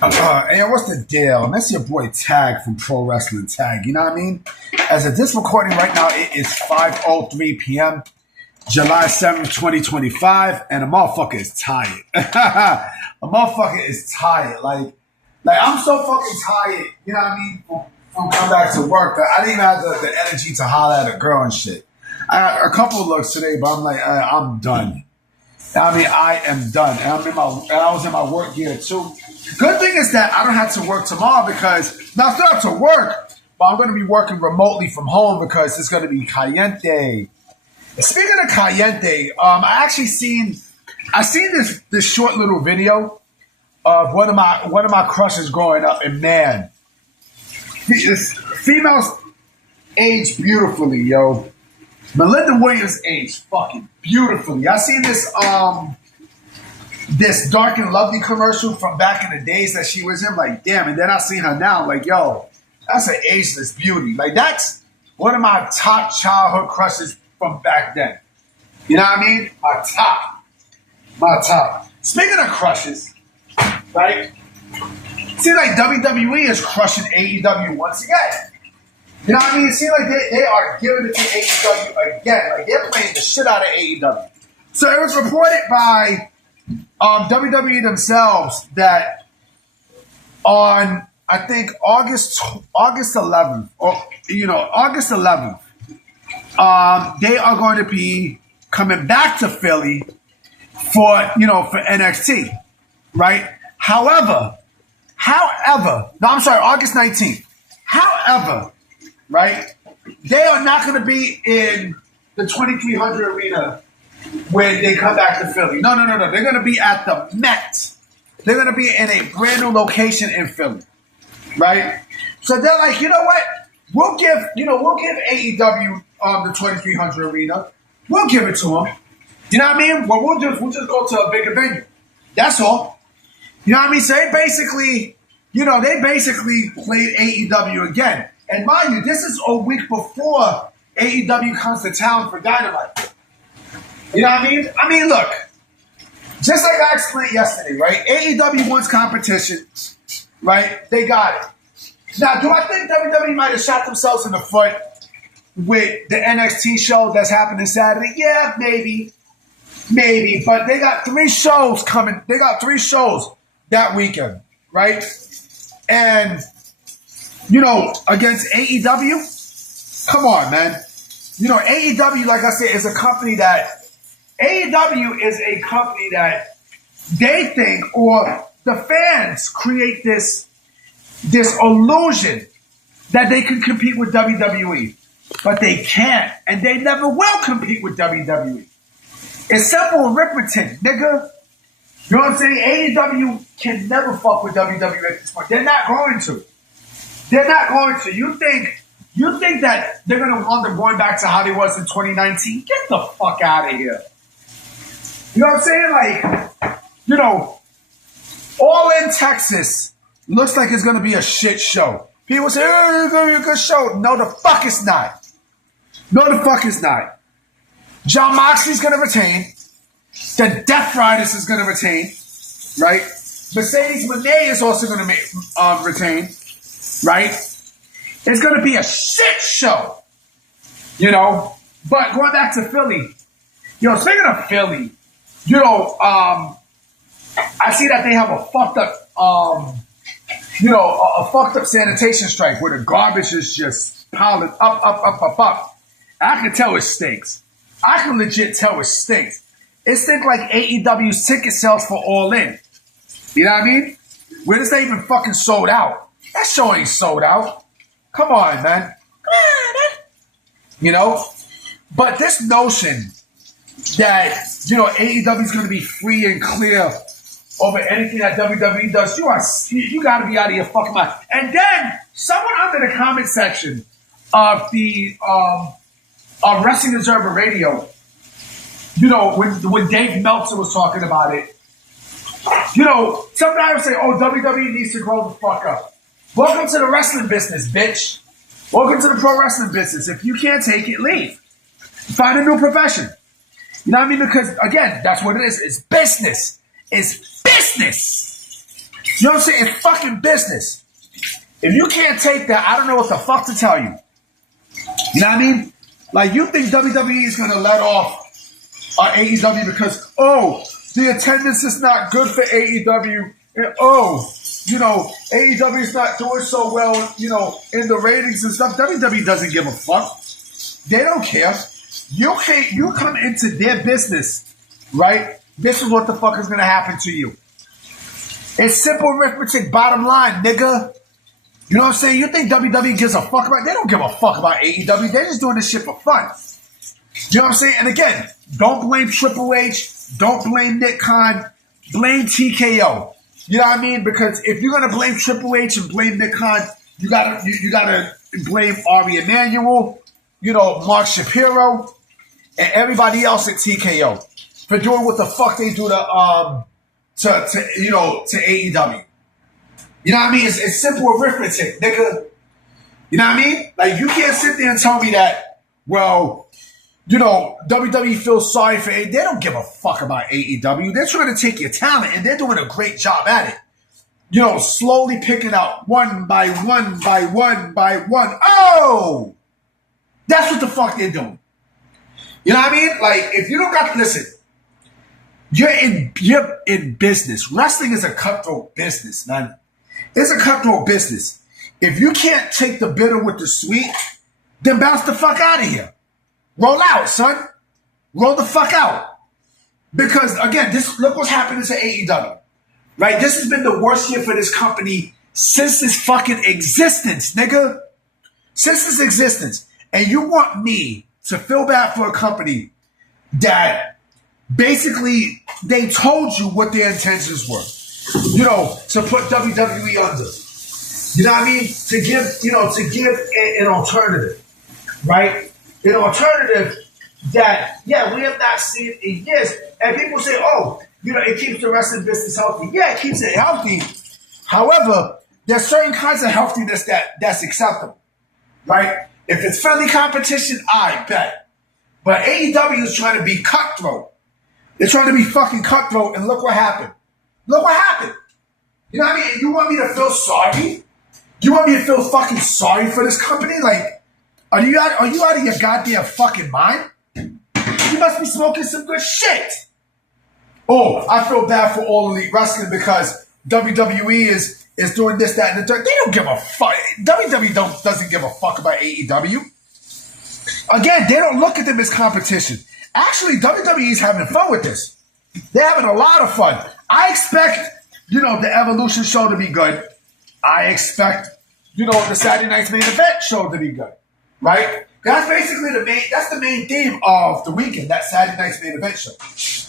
Hey, what's the deal? And that's your boy Tag from Pro Wrestling Tag. You know what I mean? As of this recording right now, it is 5:03 p.m., July 7th, 2025, and a motherfucker is tired. A motherfucker is tired. Like I'm so fucking tired, you know what I mean, from coming back to work that I didn't even have the energy to holler at a girl and shit. I had a couple of looks today, but I'm like, I'm done. I mean, I am done. And I was in my work gear too. Good thing is that I don't have to work tomorrow because now I still have to work, but I'm going to be working remotely from home because it's going to be caliente. Speaking of caliente, I seen this short little video of one of my crushes growing up, and man, this females age beautifully, yo. Melinda Williams aged fucking beautifully. I seen this Dark and Lovely commercial from back in the days that she was in. Like, damn. And then I seen her now. Like, yo, that's an ageless beauty. Like, that's one of my top childhood crushes from back then. You know what I mean? My top. Speaking of crushes, right? Seems like WWE is crushing AEW once again. You know what I mean? It seems like they are giving it to AEW again. Like, they're playing the shit out of AEW. So it was reported by WWE themselves that on, I think, August 11th, August 11th, they are going to be coming back to Philly for NXT, right? However, no, I'm sorry, August 19th. However, right, they are not going to be in the 2300 arena when they come back to Philly. No. They're going to be at the Met. They're going to be in a brand new location in Philly, right? So they're like, you know what? We'll give AEW the 2300 arena. We'll give it to them. You know what I mean? What we'll just go to a bigger venue. That's all. You know what I mean? So they basically played AEW again. And mind you, this is a week before AEW comes to town for Dynamite. You know what I mean? I mean, look, just like I explained yesterday, right? AEW wants competition, right? They got it. Now, do I think WWE might have shot themselves in the foot with the NXT show that's happening Saturday? Yeah, maybe. But they got 3 shows coming. They got 3 shows that weekend, right? And, against AEW, come on, man. AEW, like I said, is a company that they think, or the fans create this illusion that they can compete with WWE. But they can't, and they never will compete with WWE. It's simple arithmetic, nigga. You know what I'm saying? AEW can never fuck with WWE at this point. They're not going to. You think that they're going to want them going back to how they was in 2019? Get the fuck out of here. You know what I'm saying? All in Texas looks like it's going to be a shit show. People say, it's going to be a good show. No, the fuck it's not. John Moxley's going to retain. The Death Riders is going to retain, right? Mercedes Moné is also going to retain, right? It's going to be a shit show, But going back to Philly, speaking of Philly, I see that they have a fucked up sanitation strike where the garbage is just piling up. I can tell it stinks. I can legit tell it stinks. It stinks like AEW's ticket sales for All In. You know what I mean? Where is that even fucking sold out? That show ain't sold out. Come on, man. But this notion that, AEW is going to be free and clear over anything that WWE does, you got to be out of your fucking mind. And then someone under the comment section of the Wrestling Observer Radio, when Dave Meltzer was talking about it, some guy would say, WWE needs to grow the fuck up. Welcome to the wrestling business, bitch. Welcome to the pro wrestling business. If you can't take it, leave. Find a new profession. You know what I mean? Because, again, that's what it is. It's business. It's business. You know what I'm saying? It's fucking business. If you can't take that, I don't know what the fuck to tell you. You know what I mean? Like, you think WWE is going to let off AEW because, oh, the attendance is not good for AEW. And, oh, you know, AEW is not doing so well, you know, in the ratings and stuff. WWE doesn't give a fuck. They don't care. You come into their business, right? This is what the fuck is going to happen to you. It's simple arithmetic, bottom line, nigga. You know what I'm saying? You think WWE gives a fuck about it? They don't give a fuck about AEW. They're just doing this shit for fun. You know what I'm saying? And again, don't blame Triple H. Don't blame Nick Khan. Blame TKO. You know what I mean? Because if you're gonna blame Triple H and blame Nick Khan, you gotta blame Ari Emanuel, you know, Mark Shapiro, and everybody else at TKO for doing what the fuck they do to AEW. You know what I mean? It's simple arithmetic, nigga. You know what I mean? Like, you can't sit there and tell me that, well, you know, WWE feels sorry for AEW. They don't give a fuck about AEW. They're trying to take your talent, and they're doing a great job at it. You know, slowly picking out one by one by one by one. Oh! That's what the fuck they're doing. You know what I mean? Like, if you don't got, listen, you're in business. Wrestling is a cutthroat business, man. It's a cutthroat business. If you can't take the bitter with the sweet, then bounce the fuck out of here. Roll out, son. Roll the fuck out. Because, again, look what's happening to AEW. Right? This has been the worst year for this company since its fucking existence, nigga. Since its existence. And you want me to feel bad for a company that basically they told you what their intentions were. You know, to put WWE under. You know what I mean? To give an alternative. Right? An alternative that, yeah, we have not seen in years. And people say, oh, you know, it keeps the wrestling business healthy. Yeah, it keeps it healthy. However, there's certain kinds of healthiness that's acceptable. Right? If it's friendly competition, I bet. But AEW is trying to be cutthroat. They're trying to be fucking cutthroat, and look what happened. Look what happened. You know what I mean? You want me to feel sorry? You want me to feel fucking sorry for this company? Like, are you out of your goddamn fucking mind? You must be smoking some good shit. Oh, I feel bad for All Elite Wrestling because WWE is doing this, that, and the third. They don't give a fuck. WWE doesn't give a fuck about AEW. Again, they don't look at them as competition. Actually, WWE is having fun with this. They're having a lot of fun. I expect, you know, the Evolution show to be good. I expect, you know, the Saturday Night's Main Event show to be good. Right? That's basically the main theme of the weekend, that Saturday Night's Main Event show.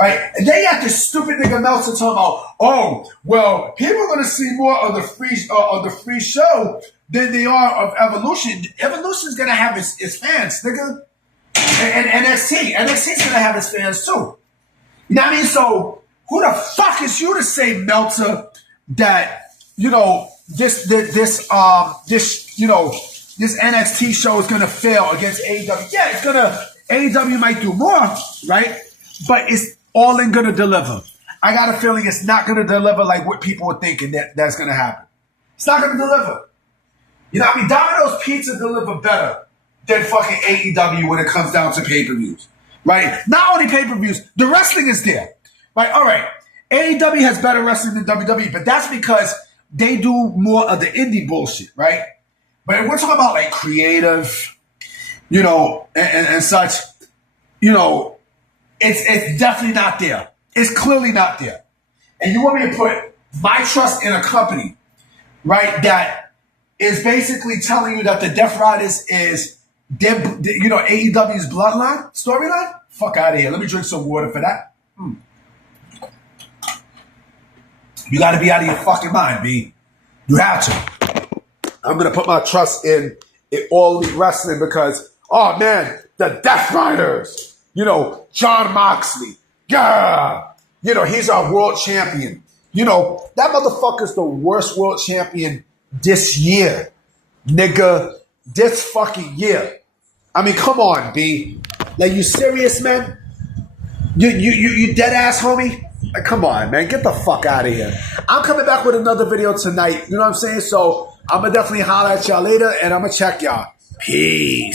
Right? And then you have this stupid nigga Meltzer talking about, oh, well, people are going to see more of the free show than they are of Evolution. Evolution's going to have its fans, nigga. And NXT. NXT's going to have its fans too. You know what I mean? So, who the fuck is you to say, Meltzer, that, you know, this NXT show is going to fail against AEW? Yeah, AEW might do more, right? But it's all in going to deliver. I got a feeling it's not going to deliver like what people were thinking that's going to happen. It's not going to deliver. You know what I mean? Domino's Pizza deliver better than fucking AEW when it comes down to pay-per-views, right? Not only pay-per-views, the wrestling is there, right? All right, AEW has better wrestling than WWE, but that's because they do more of the indie bullshit, right? But if we're talking about like creative, you know, and such, you know, it's definitely not there. It's clearly not there. And you want me to put my trust in a company, right, that is basically telling you that the Death Riders is you know, AEW's bloodline, storyline? Fuck out of here. Let me drink some water for that. You got to be out of your fucking mind, B. You have to. I'm going to put my trust in All Elite Wrestling because, oh, man, the Death Riders. You know, John Moxley. Yeah. You know, he's our world champion. You know, that motherfucker's the worst world champion this year. Nigga, this fucking year. I mean, come on, B. Like, you serious, man? You dead ass, homie? Come on, man. Get the fuck out of here. I'm coming back with another video tonight. You know what I'm saying? So I'm going to definitely holler at y'all later, and I'm going to check y'all. Peace.